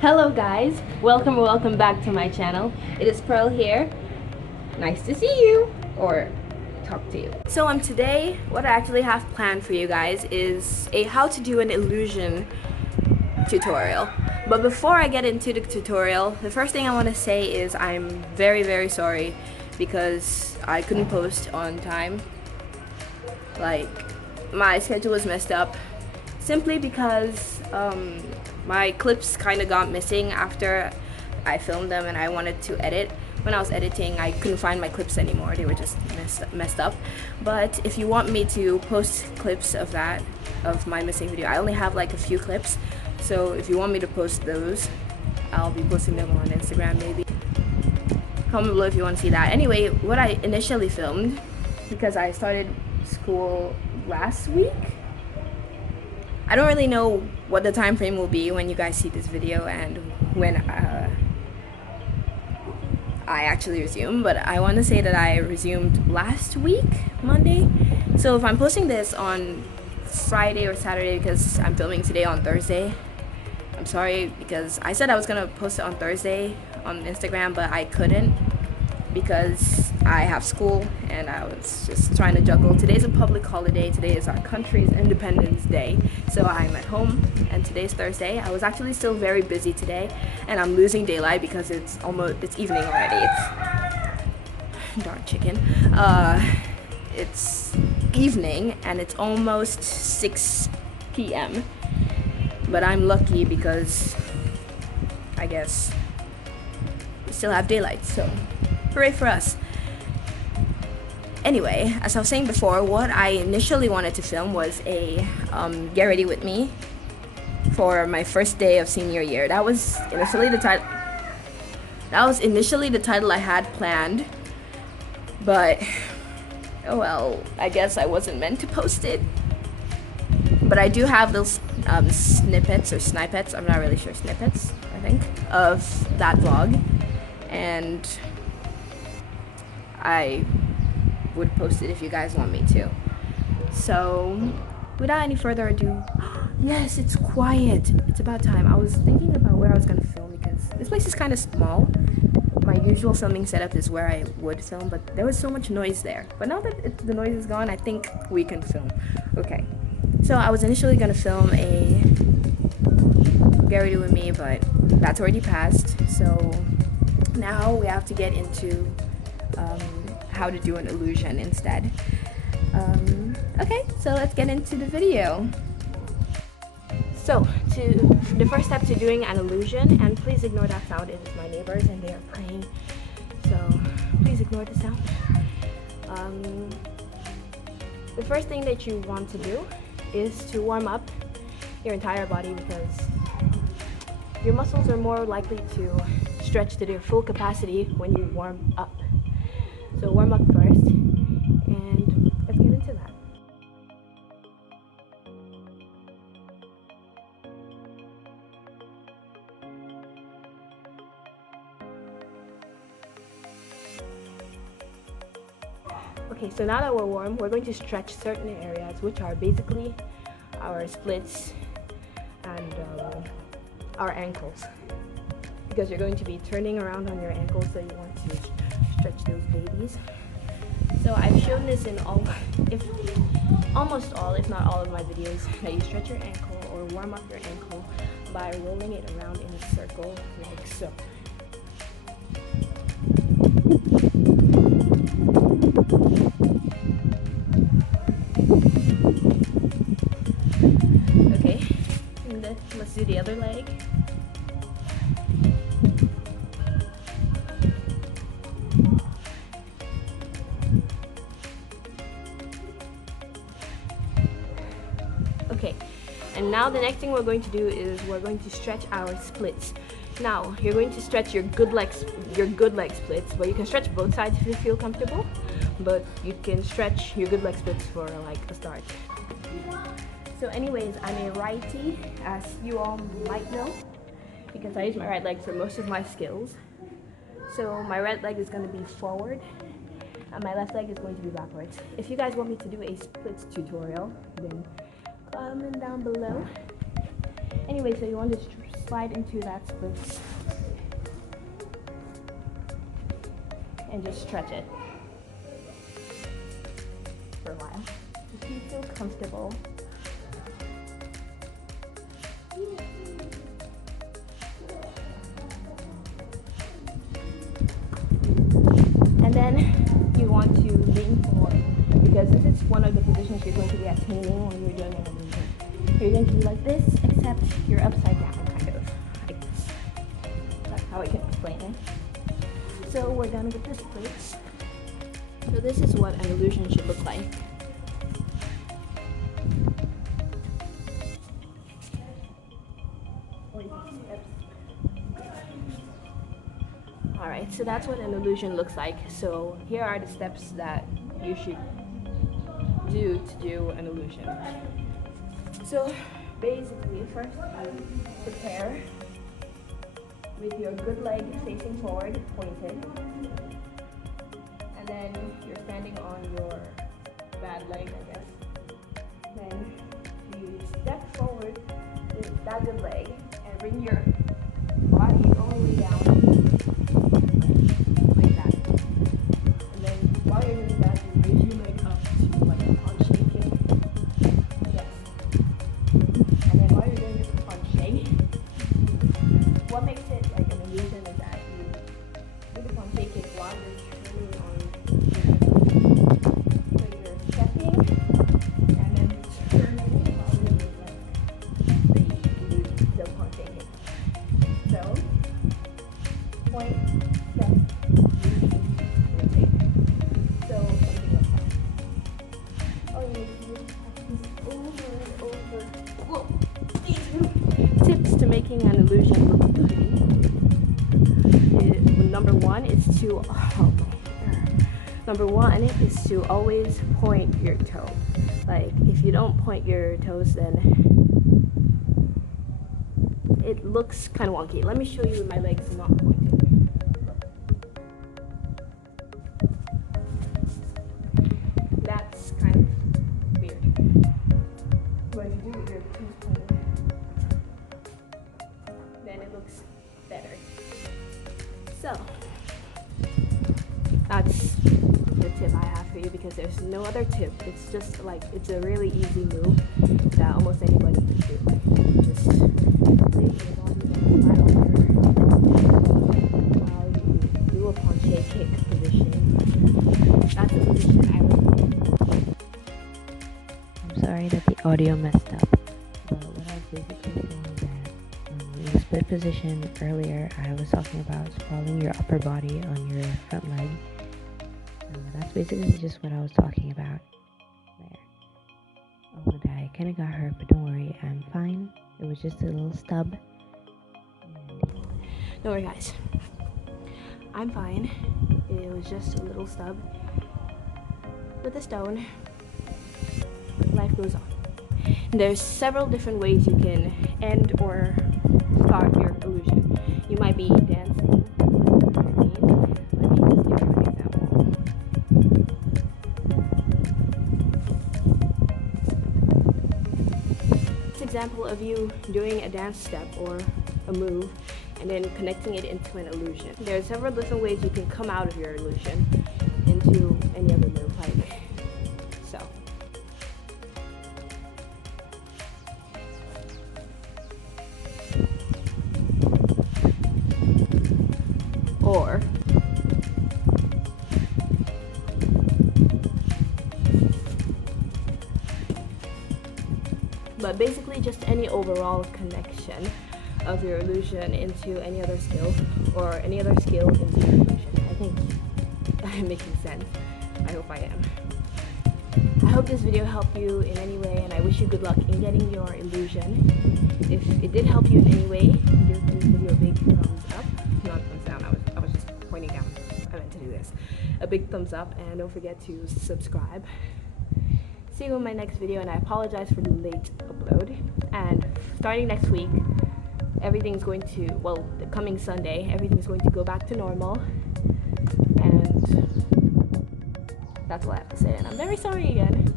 Hello guys, welcome back to my channel. It is Pearl here. Nice to see you, or talk to you. So today, what I actually have planned for you guys is a how to do an illusion tutorial. But before I get into the tutorial, the first thing I want to say is I'm very sorry because I couldn't post on time. Like, my schedule was messed up simply because my clips kind of got missing after I filmed them and I wanted to edit. When I was editing, I couldn't find my clips anymore. They were just messed up. But if you want me to post clips of that, of my missing video, I only have like a few clips. So if you want me to post those, I'll be posting them on Instagram maybe. Comment below if you want to see that. Anyway, what I initially filmed, because I started school last week, I don't really know what the time frame will be when you guys see this video and when I actually resume, but I want to say that I resumed last week, Monday. So if I'm posting this on Friday or Saturday because I'm filming today on Thursday, I'm sorry, because I said I was going to post it on Thursday on Instagram, but I couldn't because I have school and I was just trying to juggle. Today's a public holiday. Today is our country's Independence Day, so I'm at home, and today's Thursday. I was actually still very busy today, and I'm losing daylight because it's evening already. It's darn chicken. It's evening and it's almost 6 p.m. But I'm lucky because I guess we still have daylight, so hooray for us. Anyway, as I was saying before, what I initially wanted to film was a get ready with me for my first day of senior year. That was initially the title. That was initially the title I had planned, but oh well, I guess I wasn't meant to post it. But I do have those snippets or snippets, I'm not really sure, snippets, I think, of that vlog, and I would post it if you guys want me to. So without any further ado, yes, it's quiet. It's about time. I was thinking about where I was gonna film because this place is kind of small. My usual filming setup is where I would film, but there was so much noise there. But now that the noise is gone, I think we can film. Okay. So I was initially gonna film a get ready with me, but that's already passed. So now we have to get into how to do an illusion instead. Okay, so let's get into the video. So the first step to doing an illusion, and please ignore that sound, it is my neighbors and they are praying, so please ignore the sound. The first thing that you want to do is to warm up your entire body because your muscles are more likely to stretch to their full capacity when you warm up. So warm up first, and let's get into that. Okay, so now that we're warm, we're going to stretch certain areas, which are basically our splits and our ankles, because you're going to be turning around on your ankles, so you want to stretch those babies. So I've shown this in almost all, if not all of my videos, that you stretch your ankle or warm up your ankle by rolling it around in a circle like so. Okay, and then let's do the other leg. Okay, and now the next thing we're going to do is we're going to stretch our splits. Now you're going to stretch your good leg splits, but you can stretch both sides if you feel comfortable. But you can stretch your good leg splits for like a start. So anyways, I'm a righty, as you all might know, because I use my right leg for most of my skills. So my right leg is going to be forward and my left leg is going to be backwards. If you guys want me to do a splits tutorial, then comment down below Anyway, so you want to slide into that split and just stretch it for a while. If you feel comfortable. And then you want to lean forward, because this is one of the positions you're going to be attaining when you're doing an illusion. You're going to be like this, except you're upside down, kind of. Like this. That's how I can explain it. So we're done with this place. So this is what an illusion should look like. Alright, so that's what an illusion looks like. So here are the steps that you should do to do an illusion. So basically, first you prepare with your good leg facing forward, pointed. And then you're standing on your bad leg, I guess. Then you step forward with that good leg and bring your body all the way down like that. And then while you're doing that, you raise your leg up to like a punch shake. Yes. And then while you're doing this punch shake, what makes it like an illusion is that you do the punch shake while you're turning on so you're stepping and then turning while you're doing like the illusion, the punch shaking. So point, step, rotate. So something like that. All you need to do is practice over and over. Whoa! Tips to making an illusion look pretty. Number one is to always point your toe. Like if you don't point your toes, then it looks kind of wonky. Let me show you my legs not pointed. That's kind of weird. But if you do with your toes pointed, then it looks better. So that's the tip I have for you, because there's no other tip. It's just like, it's a really easy move that almost anybody can do. Just lay your body flat on while you do a penché kick position. That's the position I would do. I'm sorry that the audio messed up, but what I was basically saying is that in the split position earlier, I was talking about sprawling your upper body on your front leg. That's basically just what I was talking about there. Oh, I kind of got hurt, but don't worry, I'm fine. It was just a little stub. Don't worry, guys. I'm fine. It was just a little stub. With a stone, life goes on. There's several different ways you can end or start your illusion. You might be dancing. Let me just give you an example. This example of you doing a dance step or a move and then connecting it into an illusion. There are several different ways you can come out of your illusion into any other move, like so. Or but basically just any overall connection of your illusion into any other skill, or any other skill into your illusion. I think I'm making sense. I hope I am. I hope this video helped you in any way, and I wish you good luck in getting your illusion. If it did help you in any way, give this video a big thumbs up. Not thumbs down, I was just pointing down. I meant to do this. A big thumbs up, and don't forget to subscribe. See you in my next video, and I apologize for the late upload. And starting next week, everything's going to, well, the coming Sunday, everything's going to go back to normal. And that's all I have to say, and I'm very sorry again.